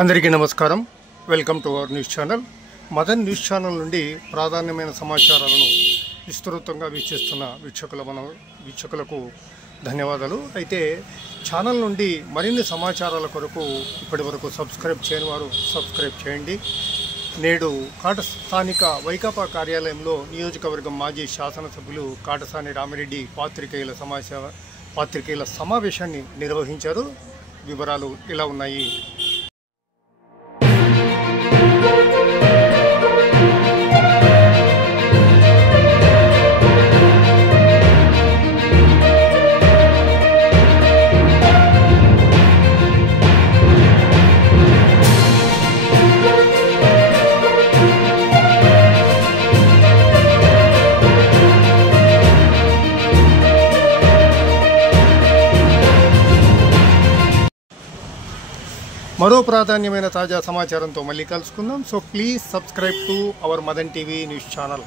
అందరికీ నమస్కారం. Welcome to our news channel. Madan news channel నుండి ప్రాధాన్యమైన సమాచారాలను విస్తృతంగా వీక్షిస్తున్న వీక్షకులకు ధన్యవాదాలు. అయితే ఛానల్ నుండి మరిన్ని సమాచారాల కొరకు ఇప్పటివరకు సబ్స్క్రైబ్ చేయని వారు సబ్స్క్రైబ్ చేయండి. నేడు స్థానిక వైకాపా కార్యాలయంలో నియోజకవర్గం మాజీ శాసనసభ్యులు కాటసాని రామిరెడ్డి పాత్రికేయుల సమావేశాన్ని నిర్వహించారు. వివరాలు ఇలా ఉన్నాయి. మరో ప్రాధాన్యమైన తాజా సమాచారంతో మళ్ళీ కలుసుకుందాం. So please subscribe to our Madan TV news channel.